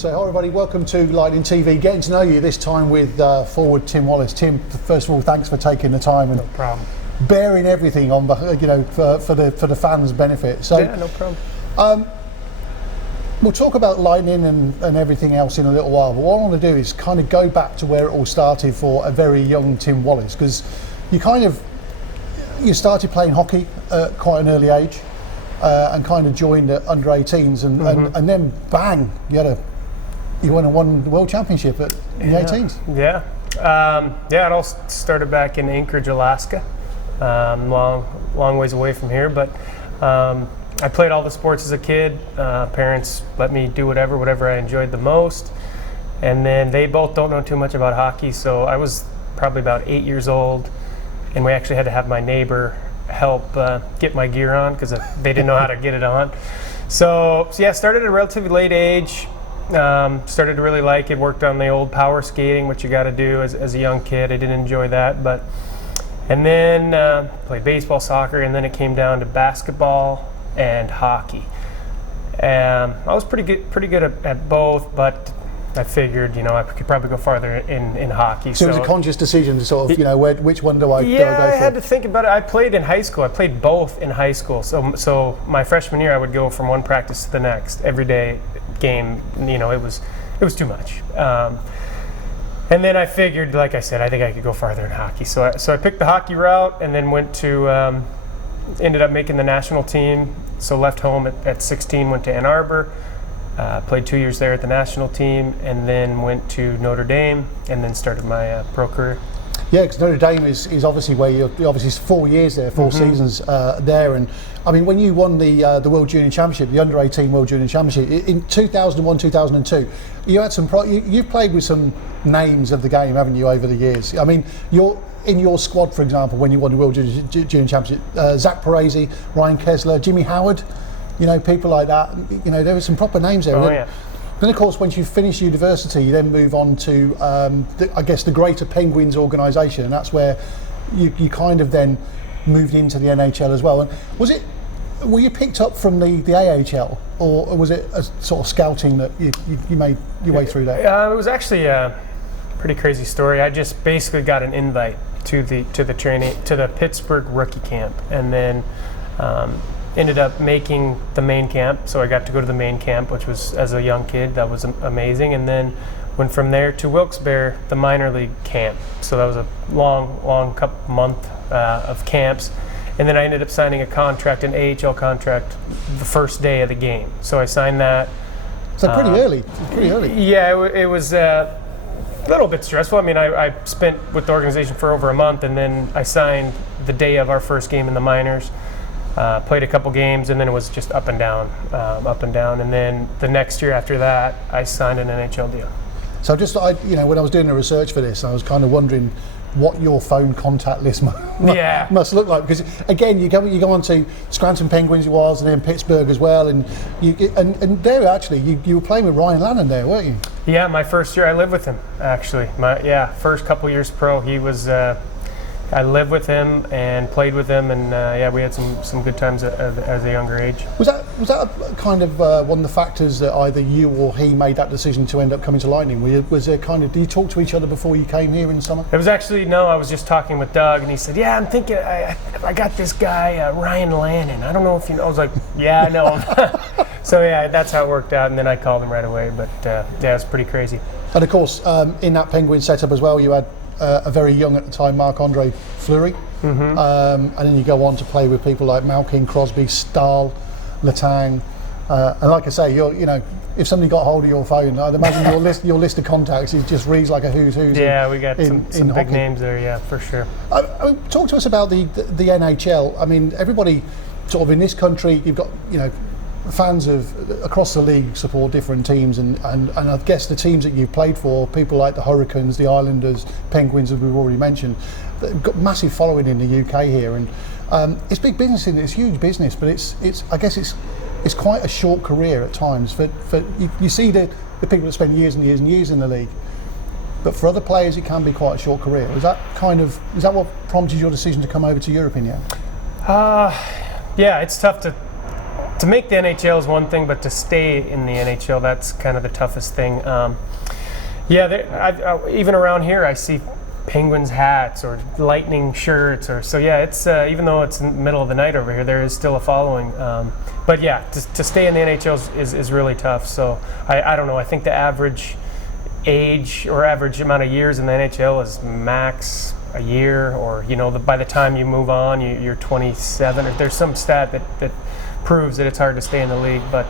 So hi everybody, welcome to Lightning TV. Getting to know you this time with forward Tim Wallace. Tim, first of all, thanks for taking the time and no problem. Bearing everything on, for the fans' benefit. So yeah, no problem. We'll talk about Lightning and everything else in a little while. But what I want to do is kind of go back to where it all started for a very young Tim Wallace, because you started playing hockey at quite an early age and kind of joined at under 18s and then bang, you won the World Championship at the 18s. Yeah. It all started back in Anchorage, Alaska. Long ways away from here, but I played all the sports as a kid. Parents let me do whatever I enjoyed the most, and then they both don't know too much about hockey, so I was probably about 8 years old, and we actually had to have my neighbor help get my gear on because they didn't know how to get it on. So yeah, started at a relatively late age. Started to really like it, worked on the old power skating, which you got to do as a young kid. I didn't enjoy that, and then played baseball, soccer, and then it came down to basketball and hockey. I was pretty good at both, but I figured, I could probably go farther in hockey. So it was a conscious decision to sort of, which one do I go for? Yeah, I had to think about it. I played in high school. I played both in high school. So my freshman year, I would go from one practice to the next, every day game. It was too much. And then I figured, like I said, I think I could go farther in hockey. So I picked the hockey route, and then ended up making the national team. So left home at 16, went to Ann Arbor. Played 2 years there at the national team, and then went to Notre Dame, and then started my pro career. Yeah, because Notre Dame is obviously where you're obviously 4 years there, 4 seasons there, and I mean when you won the World Junior Championship, the Under 18 World Junior Championship in 2001, 2002, you had you've played with some names of the game, haven't you, over the years? I mean, you're in your squad, for example, when you won the World Junior Championship, Zach Parisi, Ryan Kessler, Jimmy Howard. People like that. There were some proper names there. Oh, yeah. Then, of course, once you finish university, you then move on to, the Greater Penguins organisation, and that's where you kind of then moved into the NHL as well. And were you picked up from the AHL, or was it a sort of scouting that you made your way through that? It was actually a pretty crazy story. I just basically got an invite to the Pittsburgh rookie camp, and then ended up making the main camp. So I got to go to the main camp, which was, as a young kid, that was amazing. And then went from there to Wilkes-Barre, the minor league camp. So that was a long couple month of camps. And then I ended up signing a contract, an AHL contract, the first day of the game. So I signed that. So pretty early. Yeah, it was a little bit stressful. I mean, I spent with the organization for over a month, and then I signed the day of our first game in the minors. Played a couple games, and then it was just up and down. And then the next year after that, I signed an NHL deal. So when I was doing the research for this, I was kind of wondering what your phone contact list must look like, because again, you go on to Scranton Penguins, and then Pittsburgh as well, and there actually you were playing with Ryan Lannon there, weren't you? Yeah, my first year I lived with him actually. First couple years pro, he was. I lived with him and played with him, and we had some good times as a younger age. Was that kind of one of the factors that either you or he made that decision to end up coming to Lightning? Did you talk to each other before you came here in the summer? It was actually, no, I was just talking with Doug, and he said, yeah, I'm thinking, I got this guy, Ryan Lannon. I don't know if you know. I was like, yeah, I know him. So yeah, that's how it worked out, and then I called him right away, but it's pretty crazy. And of course, in that Penguin setup as well, you had a very young at the time Marc-Andre Fleury, and then you go on to play with people like Malkin, Crosby, Stahl, Letang, and like I say, if somebody got hold of your phone, I'd imagine your list of contacts just reads like a who's who's. Yeah, we got some big hockey names there, yeah, for sure. Talk to us about the NHL. I mean, everybody sort of in this country, you've got fans across the league support different teams, and I guess the teams that you've played for, people like the Hurricanes, the Islanders, Penguins, as we've already mentioned, they've got massive following in the UK here, and it's big business, and it's huge business, but I guess it's quite a short career at times. For you see the people that spend years and years and years in the league, but for other players it can be quite a short career. Is that what prompted your decision to come over to Europe in the end? Yeah, it's tough to to make the NHL is one thing, but to stay in the NHL, that's kind of the toughest thing. Even around here, I see Penguins hats or Lightning shirts, it's even though it's in the middle of the night over here, there is still a following. But yeah, to stay in the NHL is really tough. So I don't know. I think the average age or average amount of years in the NHL is max a year, or by the time you move on, you're 27. Or there's some stat that proves that it's hard to stay in the league. But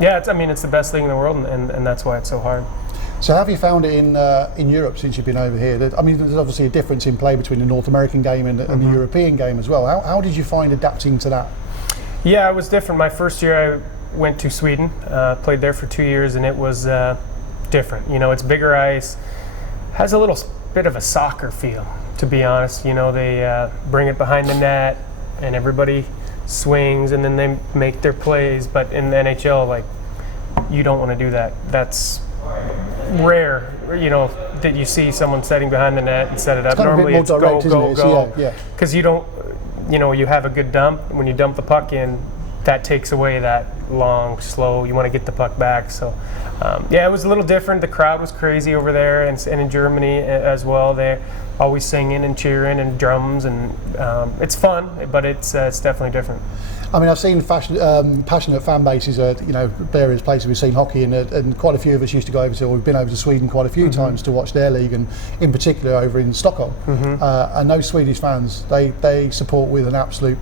it's the best league in the world, and that's why it's so hard. So, have you found it in Europe since you've been over here? There's obviously a difference in play between the North American game and the European game as well. How did you find adapting to that? Yeah, it was different. My first year, I went to Sweden, played there for 2 years, and it was different. It's bigger ice, has a little bit of a soccer feel, to be honest. They bring it behind the net, and everybody swings, and then they make their plays. But in the NHL, you don't want to do that. That's rare, that you see someone setting behind the net and set it up. Normally it's direct, go. Because you don't, you have a good dump. When you dump the puck in, that takes away that long, slow. You want to get the puck back. So, it was a little different. The crowd was crazy over there, and in Germany as well. They're always singing and cheering and drums, and it's fun, but it's definitely different. I mean, I've seen passionate fan bases at various places. We've seen hockey, and quite a few of us used to go over to, or we've been over to Sweden quite a few times to watch their league, and in particular over in Stockholm. And those Swedish fans, they support with an absolute,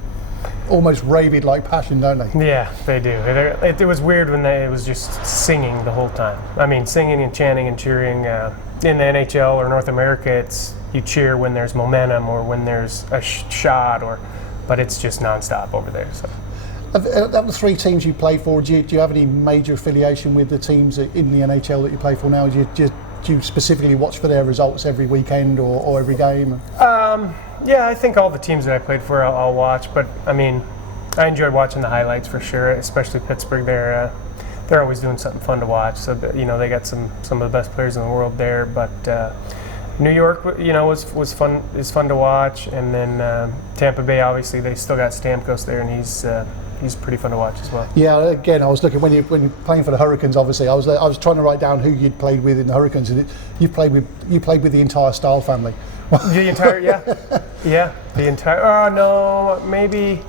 almost rabid-like passion, don't they? Yeah, they do. It was weird when it was just singing the whole time. I mean, singing and chanting and cheering. In the NHL or North America, you cheer when there's momentum or when there's a shot, but it's just nonstop over there. So, of the three teams you play for, do you have any major affiliation with the teams in the NHL that you play for now? Do you specifically watch for their results every weekend or every game? Yeah, I think all the teams that I played for, I'll watch. But I mean, I enjoyed watching the highlights for sure. Especially Pittsburgh. They're always doing something fun to watch. So they got some of the best players in the world there. But New York, was fun. Is fun to watch, and then Tampa Bay. Obviously, they still got Stamkos there, and he's pretty fun to watch as well. Yeah, again, I was looking when you're playing for the Hurricanes. Obviously, I was trying to write down who you'd played with in the Hurricanes, and you played with the entire Stahl family. The entire, the entire. Oh no, maybe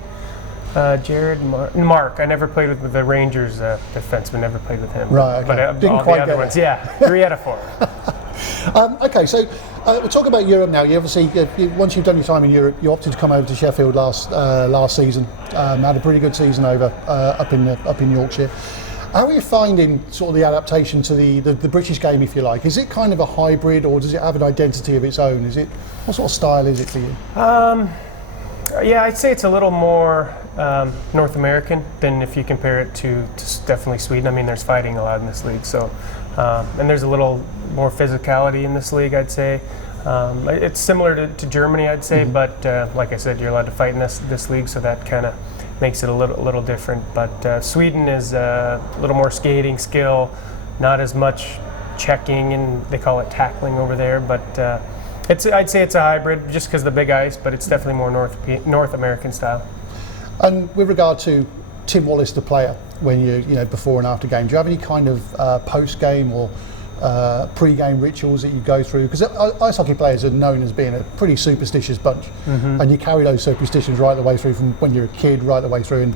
Jared Mark. I never played with the Rangers defenseman. Never played with him. Right. Okay. But didn't all quite the other ones, 3 out of 4. Okay, so we'll talk about Europe now. You obviously, once you've done your time in Europe, you opted to come over to Sheffield last season. Had a pretty good season over up in Yorkshire. How are you finding sort of the adaptation to the British game, if you like? Is it kind of a hybrid, or does it have an identity of its own? What sort of style is it for you? Yeah, I'd say it's a little more North American than if you compare it to definitely Sweden. I mean, there's fighting a lot in this league, so and there's a little more physicality in this league, I'd say. It's similar to Germany, I'd say, but like I said, you're allowed to fight in this league, so that kind of makes it a little different. But Sweden is a little more skating skill, not as much checking, and they call it tackling over there. But I'd say it's a hybrid, just because of the big ice, but it's definitely more North American style. And with regard to Tim Wallace, the player, when you before and after game, do you have any kind of post-game or pre-game rituals that you go through? Because ice hockey players are known as being a pretty superstitious bunch, and you carry those superstitions right the way through from when you're a kid right the way through. And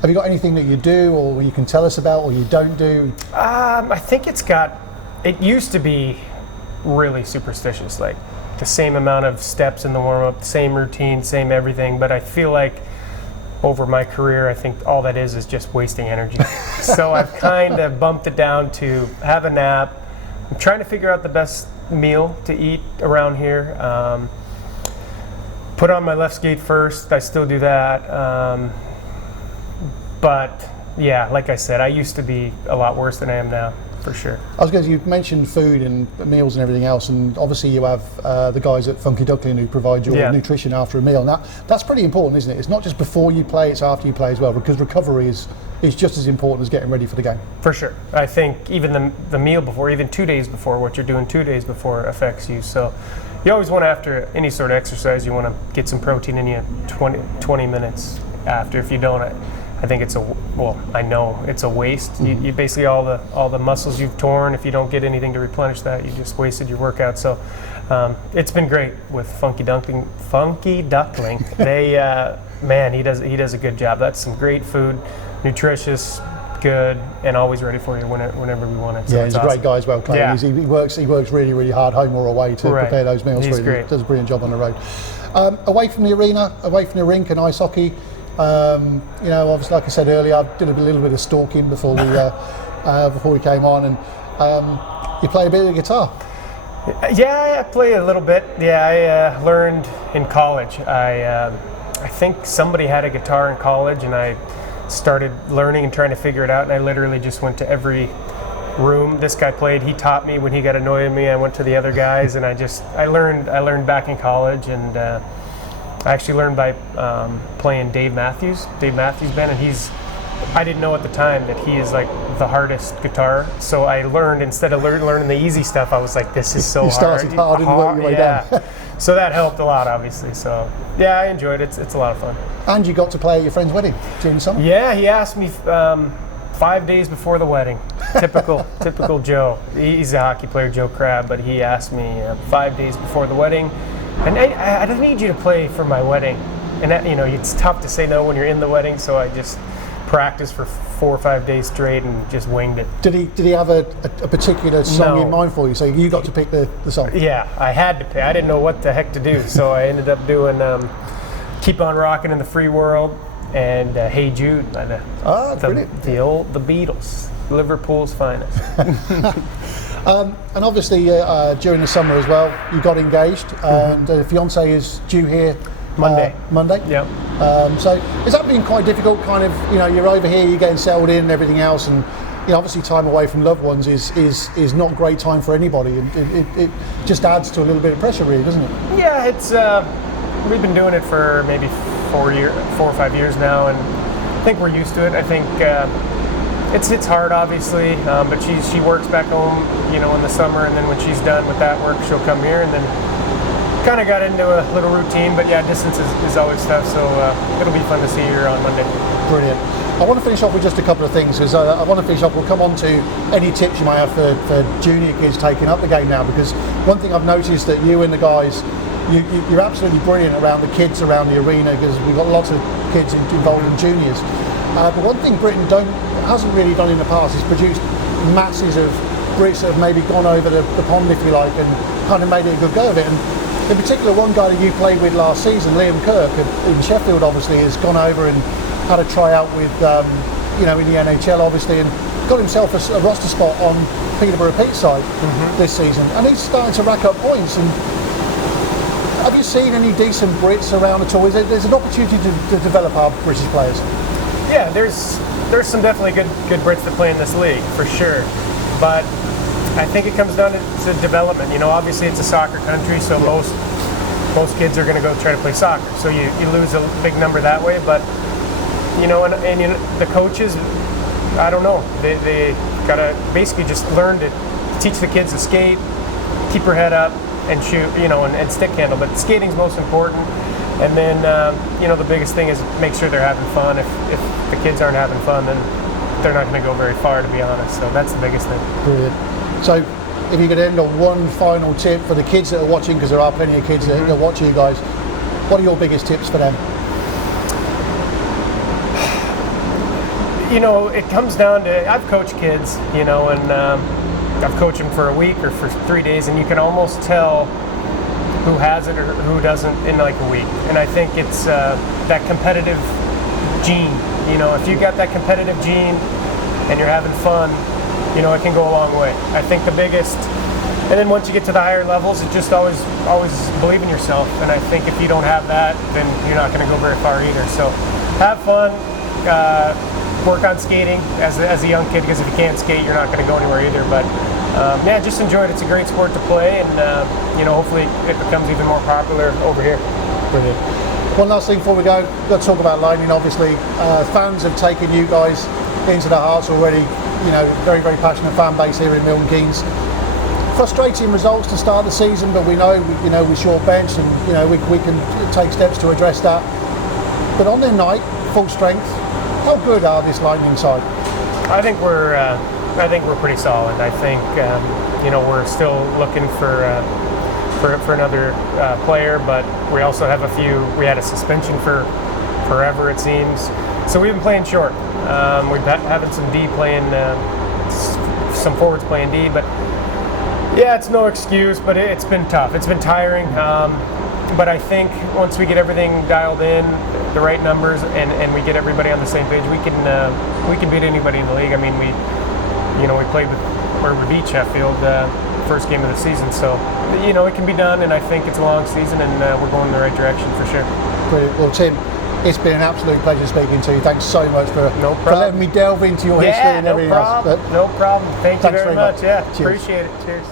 have you got anything that you do or you can tell us about or you don't do? I think it used to be really superstitious, like the same amount of steps in the warm-up, same routine, same everything, but I feel like over my career, I think all that is just wasting energy. So I've kind of bumped it down to have a nap. I'm trying to figure out the best meal to eat around here. Put on my left skate first. I still do that. But yeah, like I said, I used to be a lot worse than I am now, for sure. I was going to, you mentioned food and meals and everything else, and obviously you have the guys at Funky Duckling who provide your nutrition after a meal. Now, that's pretty important, isn't it? It's not just before you play, it's after you play as well, because recovery is just as important as getting ready for the game. For sure. I think even the meal before, even 2 days before, what you're doing 2 days before affects you. So you always want to, after any sort of exercise, you want to get some protein in you 20 minutes after. If you don't, I think I know it's a waste. You basically all the muscles you've torn. If you don't get anything to replenish that, you just wasted your workout. So it's been great with Funky Duckling. They man, he does a good job. That's some great food, nutritious, good, and always ready for you whenever we want it. So he's a great guy as well, Clay. Yeah. He works really, really hard, home or away, to prepare those meals. He's for you. great. He does a brilliant job on the road. Away from the arena, away from the rink and ice hockey, obviously, like I said earlier, I did a little bit of stalking before we came on, and you play a bit of guitar. Yeah, I play a little bit. Yeah, I learned in college. I think somebody had a guitar in college, and I started learning and trying to figure it out, and I literally just went to every room this guy played. He taught me. When he got annoyed with me, I went to the other guys, and I learned back in college, and I actually learned by playing Dave Matthews band, and I didn't know at the time that he is like the hardest guitar. So I learned, instead of learning the easy stuff, I was like, this is so hard. You started hard and worked your way down. So that helped a lot, obviously. So yeah, I enjoyed it. It's a lot of fun. And you got to play at your friend's wedding during the summer? Yeah, he asked me 5 days before the wedding. Typical Joe. He's a hockey player, Joe Crabb, but he asked me 5 days before the wedding, and I don't need you to play for my wedding. And that, it's tough to say no when you're in the wedding, so I just practiced for 4 or 5 days straight and just winged it. Did he have a particular song in mind for you? So you got to pick the song? Yeah, I had to pick. I didn't know what the heck to do, so I ended up doing Keep On Rockin' in the Free World and Hey Jude by the Beatles, Liverpool's finest. And obviously during the summer as well, you got engaged, and the fiance is due here Monday. Yeah. So has that been quite difficult? Kind of, you're over here, you're getting settled in, and everything else, and obviously time away from loved ones is not a great time for anybody, and it just adds to a little bit of pressure, really, doesn't it? Yeah, it's we've been doing it for maybe 4 or 5 years now, and I think we're used to it. I think it's hard, obviously, but she works back home, in the summer, and then when she's done with that work, she'll come here, and then kind of got into a little routine. But yeah, distance is always tough, so it'll be fun to see her on Monday. Brilliant. I want to finish off with just a couple of things, because I want to finish off. We'll come on to any tips you might have for junior kids taking up the game now, because one thing I've noticed that you and the guys, you're absolutely brilliant around the kids around the arena, because we've got lots of kids involved in juniors. But one thing Britain hasn't really done in the past is produced masses of Brits that have maybe gone over the pond, if you like, and kind of made it a good go of it. And in particular, one guy that you played with last season, Liam Kirk, in Sheffield, obviously, has gone over and had a tryout with, in the NHL, obviously, and got himself a roster spot on Peterborough Pete's side this season. And he's starting to rack up points. And have you seen any decent Brits around at all? There's an opportunity to develop our British players. Yeah, there's some definitely good Brits that play in this league, for sure. But I think it comes down to development. Obviously it's a soccer country, so most kids are going to go try to play soccer. So you lose a big number that way. But and the coaches, I don't know. They gotta basically just learn to teach the kids to skate, keep her head up, and shoot. And stick handle. But skating's most important. And then the biggest thing is make sure they're having fun. If the kids aren't having fun, then they're not going to go very far, to be honest. So that's the biggest thing. Brilliant. So if you could end on one final tip for the kids that are watching, because there are plenty of kids that watch you guys, what are your biggest tips for them? It comes down to, I've coached kids, and I've coached them for a week or for 3 days, and you can almost tell who has it or who doesn't in like a week. And I think it's that competitive gene. If you got that competitive gene and you're having fun, it can go a long way. I think the biggest, and then once you get to the higher levels, it just always believe in yourself. And I think if you don't have that, then you're not going to go very far either. So have fun, work on skating as a young kid, because if you can't skate, you're not going to go anywhere either. But just enjoy it. It's a great sport to play, and hopefully it becomes even more popular over here. Brilliant. One last thing before we go, we've got to talk about Lightning, obviously. Fans have taken you guys into their hearts already. Very, very passionate fan base here in Milton Keynes. Frustrating results to start the season, but we know, we short bench, and we can take steps to address that. But on their night, full strength, How good are this Lightning side? I think we're pretty solid. I think we're still looking for another player, but we also have a few. We had a suspension for forever, it seems. So we've been playing short. We've having some D playing, some forwards playing D, but yeah, it's no excuse. But it's been tough. It's been tiring. But I think once we get everything dialed in, the right numbers, and we get everybody on the same page, we can beat anybody in the league. I mean, we played we beat Sheffield first game of the season, so it can be done. And I think it's a long season, and we're going in the right direction for sure. Brilliant. Well, Tim, it's been an absolute pleasure speaking to you. Thanks so much for letting me delve into your history and everything else. No problem. Thank you very very much. much. Yeah, Cheers. appreciate it. Cheers.